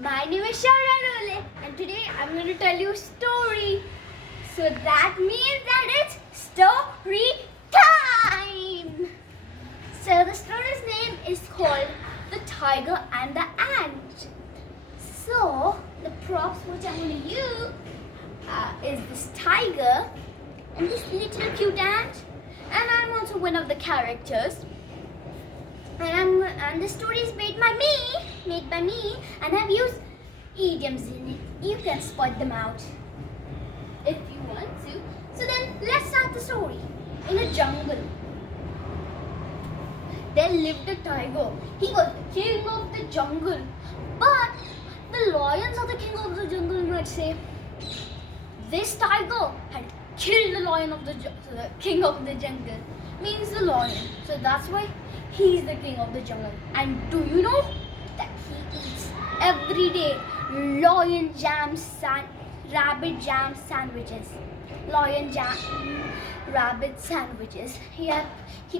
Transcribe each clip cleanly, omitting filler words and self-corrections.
My name is Shaurya and today I'm going to tell you a story. So that means that it's story time. So the story's name is called The Tiger and the Ant. So the props which I'm going to use is this tiger and this little cute ant, and I'm also one of the characters. And the story is made by me, and I've used idioms in it. You can spot them out if you want to. So then let's start the story. In a jungle, there lived a tiger. He was the king of the jungle, but the lions are the king of the jungle, let's say. This tiger had killed the lion of the king of the jungle, means the lion. So that's why he's the king of the jungle. And do you know that he eats every day lion jam, rabbit jam sandwiches? Lion jam, rabbit sandwiches. He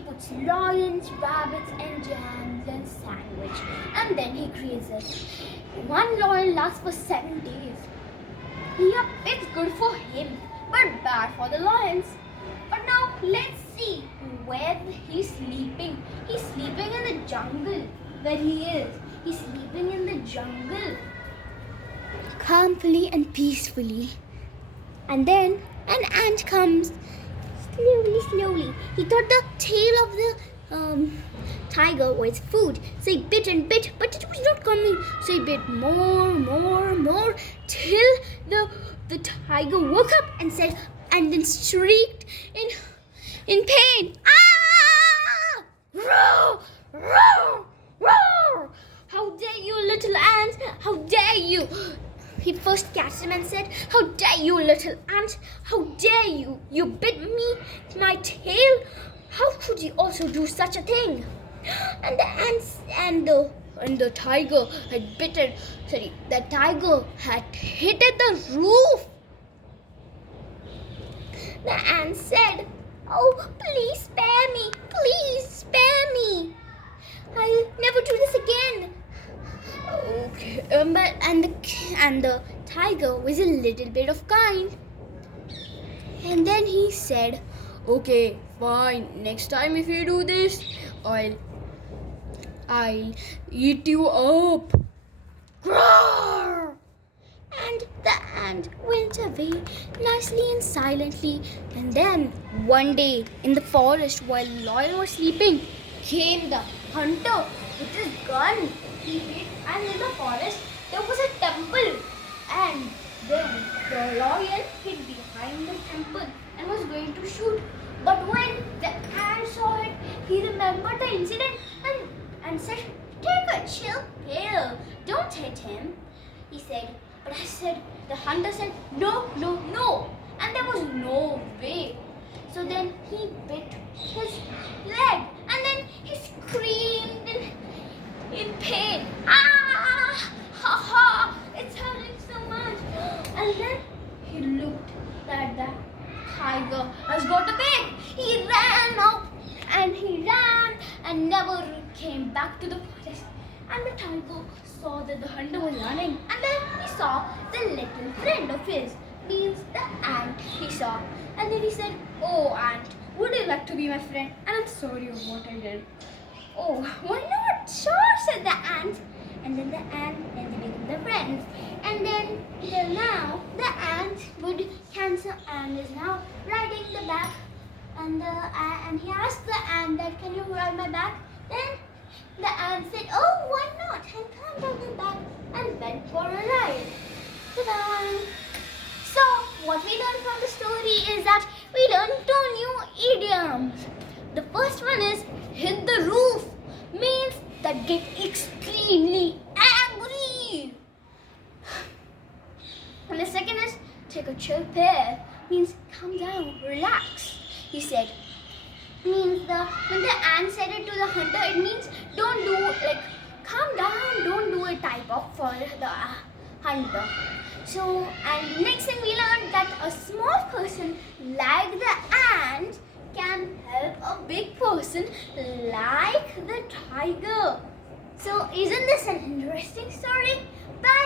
puts lions, rabbits, and jams and sandwich, and then he creates it. One lion lasts for 7 days. Yep, it's good for him, but bad for the lions. But now let's see where he's sleeping. He's sleeping in the jungle. Where he is. He's sleeping in the jungle, calmly and peacefully. And then an ant comes slowly. He thought the tail of the tiger was food. So he bit and bit, but it was not coming. So he bit more till the tiger woke up and said, and then shrieked in pain. Ah! Roar! Roar! Roar! How dare you, little ant? How dare you? He first catched him and said, how dare you, little ant? How dare you? You bit me, my tail. How could you also do such a thing? And the ants and the tiger had bitten. The tiger had hit at the roof. The ant said, oh, please spare me. Please spare me. I'll never do this again. Okay, and the tiger was a little bit of kind. And then he said, okay, fine. Next time if you do this, I'll eat you up. Roar! And the ant went away nicely and silently. And then one day in the forest, while lion was sleeping, came the hunter with his gun. And in the forest there was a temple, and then the lion hid behind the temple and was going to shoot. But when the ant saw it, he remembered the incident and said, take a chill pill, don't hit him. He said, the hunter said, no, and there was no way. So then he bit his leg, and then he screamed in pain. Ah! Ha ha! It's hurting so much. And then he looked that the tiger has got away. He ran out, and he ran and never came back to the forest. And the tiger saw that the hunter was running, and then he saw the little friend of his, means the ant he saw. And then he said, oh ant, would you like to be my friend? And I'm sorry of what I did. Oh, why not? Sure, said the ant. And then they became the friends. And then till now, the ant would cancel and is now riding the back. And he asked the ant that, can you ride my back? Then the ant said, oh, why not? And climbed on the back and went for a ride. Ta-da! So, what we learned from the story is that we learned 2 new idioms. The first one is hit the roof, means that get extremely angry. And the second is take a chill pill, means calm down, relax. He said, means when the ant said it to the hunter, it means don't do, calm down, don't do a type of for the hunter. So, and next thing we learned that a small person like the ant can help a big person like the tiger. So, isn't this an interesting story? Bye.